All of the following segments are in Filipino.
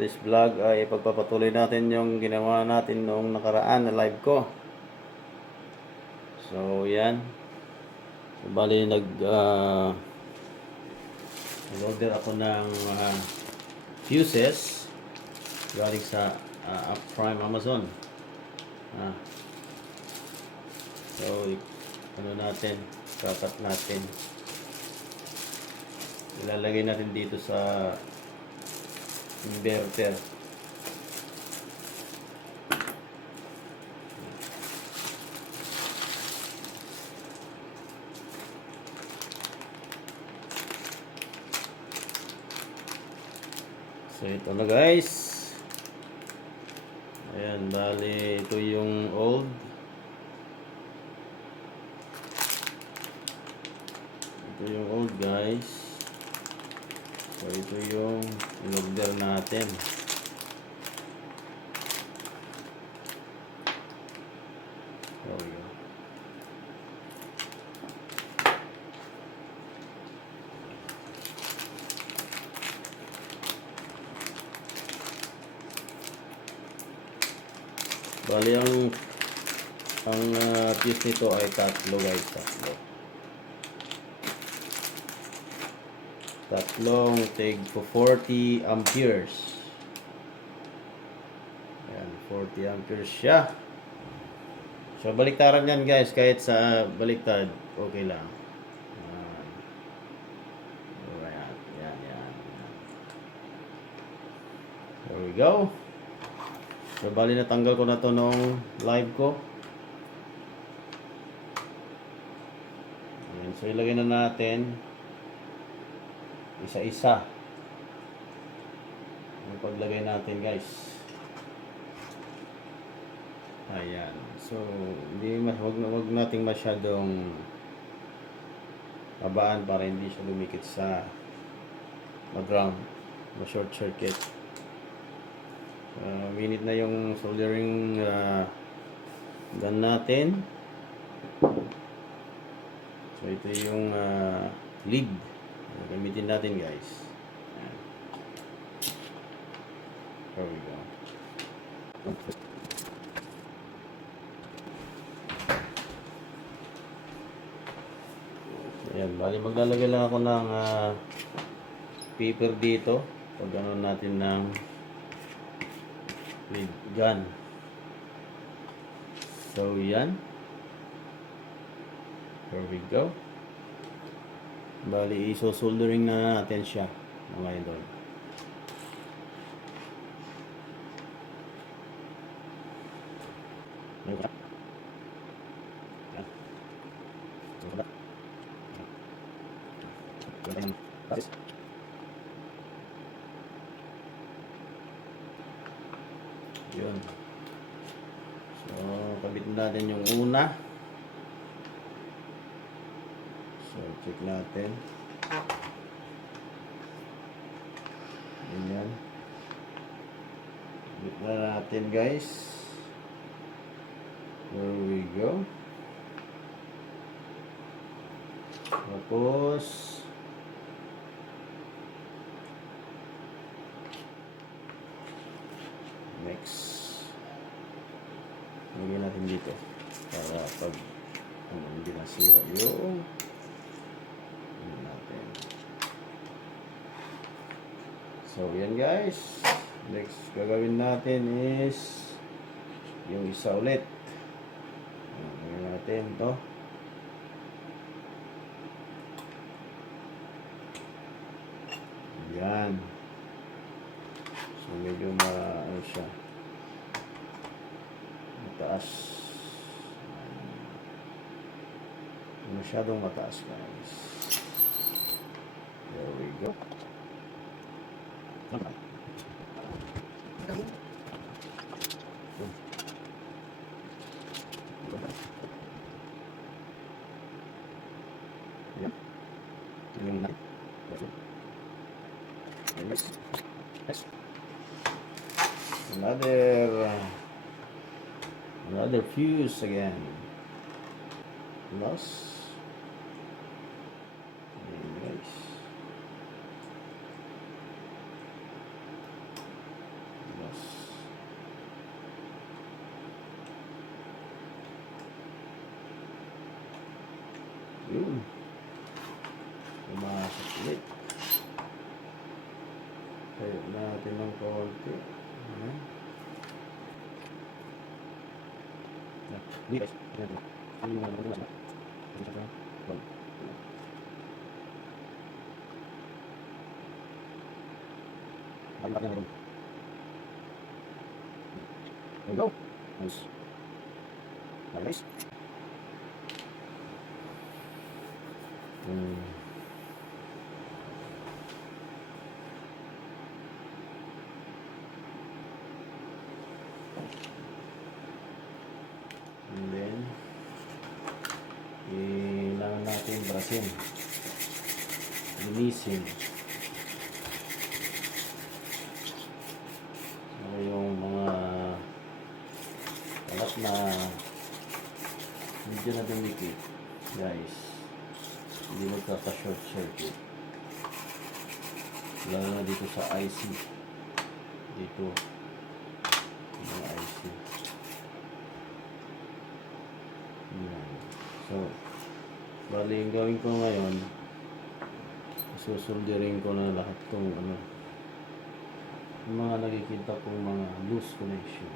this vlog ay pagpapatuloy natin yung ginawa natin noong nakaraan na live ko. So yan. So, bali order ako ng fuses galing sa Prime Amazon. So ano natin, kakat natin. Ilalagay natin dito sa inverter. So ito na guys. Ayan, bali ito yung old. Ito yung old guys. So ito yung in-order natin. There we go. Bali ang fuse nito ay tatlo guys, tatlong tig for 40 amperes. Ayan, 40 amperes siya. So baliktaran yan guys, kahit sa baliktad okay lang. Ayan, yan. There we go. So bali natanggal ko na to nung live ko. Ayan, so ilagay na natin isa-isa ang paglagay natin guys. Ayan, so wag nating masyadong abaan para hindi siya lumikit sa ground, short circuit. Minute na yung soldering gun natin. So ito yung lead gamitin natin guys. Ayan. There we go. Ayan, bali maglalagay lang ako ng paper dito pag ano natin ng lead gun. So yan. There we go. Bali, iso-soldering na natin siya mga idol. Yun. So, kabit natin yung una. So, check natin. Ganyan. Kabit na natin guys. There we go. Tapos next lagyan natin dito para pag hindi nasira yung natin. So yan guys, next gagawin natin is yung isa ulit. Lagyan natin to. Yan. So medyo ano siya, mataas, masyadong mataas guys. There we go. Another fuse again. Plus. Ayan, guys. Yun. Pumasok ulit. Tayo natin ng konti. Ayan. Hindi guys. Ayan. Hindi mo naman naman. There we go. Nice. Nice. And then, kailangan natin brasin. Linisin. So, yung mga kalat na medyo na dumikit, guys, hindi magkaka-short circuit. Lalo na dito sa IC. Dito. Yung IC. Yan. So, bali yung gawin ko ngayon, susuldirin ko na lahat tong ano, yung mga nakikita kong mga loose connection.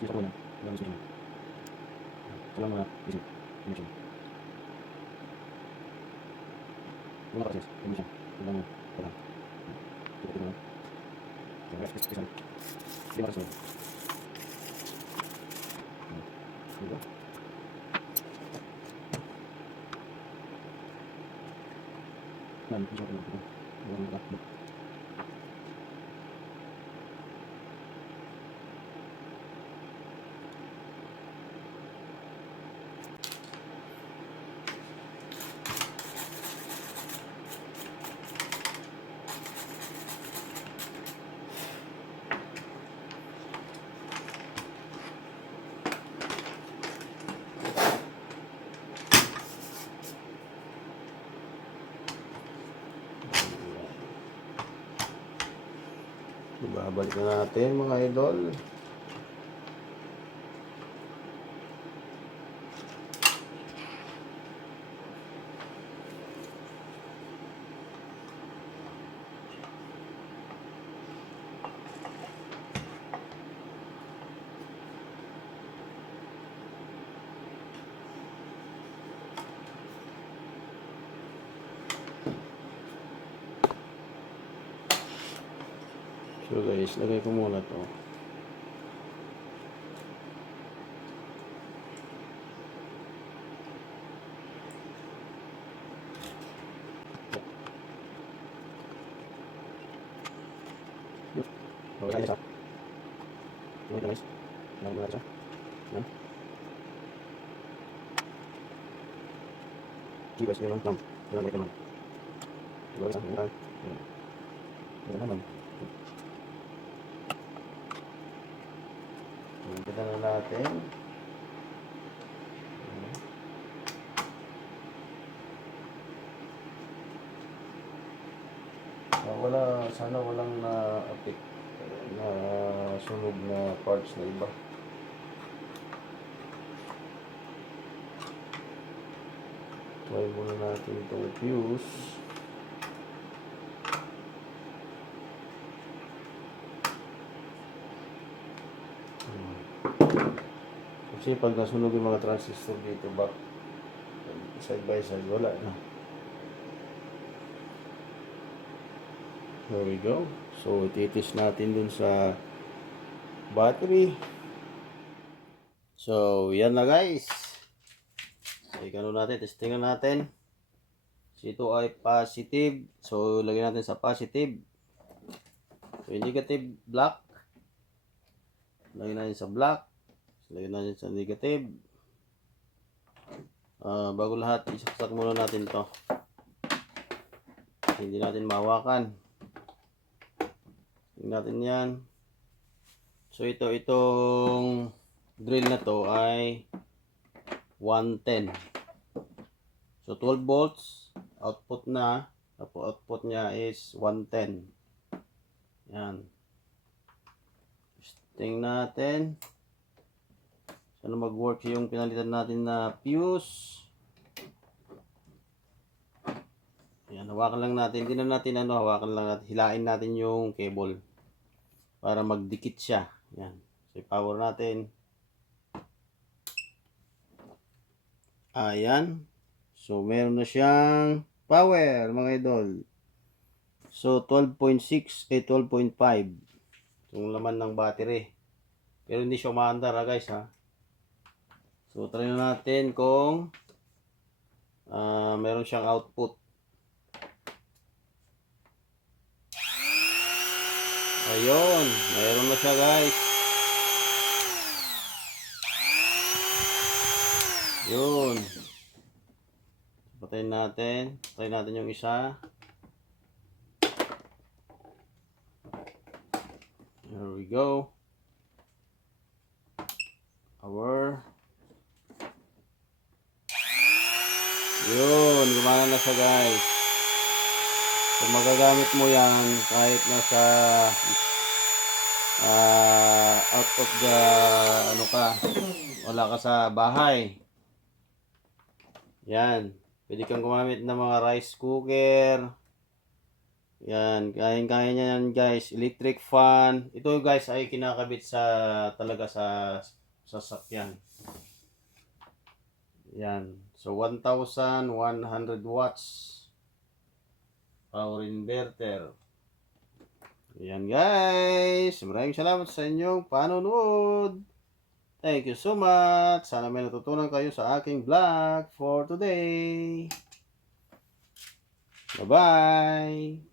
Isa ko na, lang sa inyo. Ito lang mga isip, connection. Yung mga process, yung siya, yung mga parang. Ito lang. Yung rest, isa. Hindi para sa inyo. Diba? Nan, isa ko lang. Yung mga lakbo. Babalik na natin mga idol. So guys, lagay ko muna to. Okay, guys. Okay, guys. Lagay mo na siya. Yan. Sige guys, yun lang. Yun lang, naman. Lagay sa akin. Yan naman. Kita na natin. Sana walang na-affect na sunog na parts na iba. Try muna natin itong fuse. Kasi pag nasunog yung mga transistor dito, back side by side, wala na. There we go. So, ititis natin dun sa battery. So, yan na guys. So, ikano natin, testingan natin. So, ito ay positive. So, lagyan natin sa positive. So, negative, black. Lagyan natin sa black. Lagyan natin sa negative. Bago lahat, isaksak muna natin to. Hindi natin mahawakan. Tingnan natin yan. So itong drill na to ay 110. So 12 volts output na. Output niya is 110. Yan. Tingnan natin. Sana mag-work yung pinalitan natin na fuse. Yan, hawakan lang natin. Hindi na natin hawakan lang natin. Hilain natin yung cable para magdikit siya. Yan. So, power natin. Ayan. So, meron na siyang power, mga idol. So, 12.6 12.5 yung laman ng battery. Pero hindi siya umaandar guys ha. So, try na natin kung meron siyang output. Ayun, meron na siya guys. Yun. Patayin natin. Patayin natin yung isa. There we go. Yun, gumana na siya guys. Kung magagamit mo yan kahit nasa out of the wala ka sa bahay. Yan, pwede kang gumamit ng mga rice cooker. Yan, kaya niya yan guys. Electric fan. Ito guys ay kinakabit talaga sa sasakyan. Yan. So 1,100 watts power inverter. Yan guys. Maraming salamat sa inyong panonood. Thank you so much. Sana may natutunan kayo sa aking vlog for today. Bye-bye.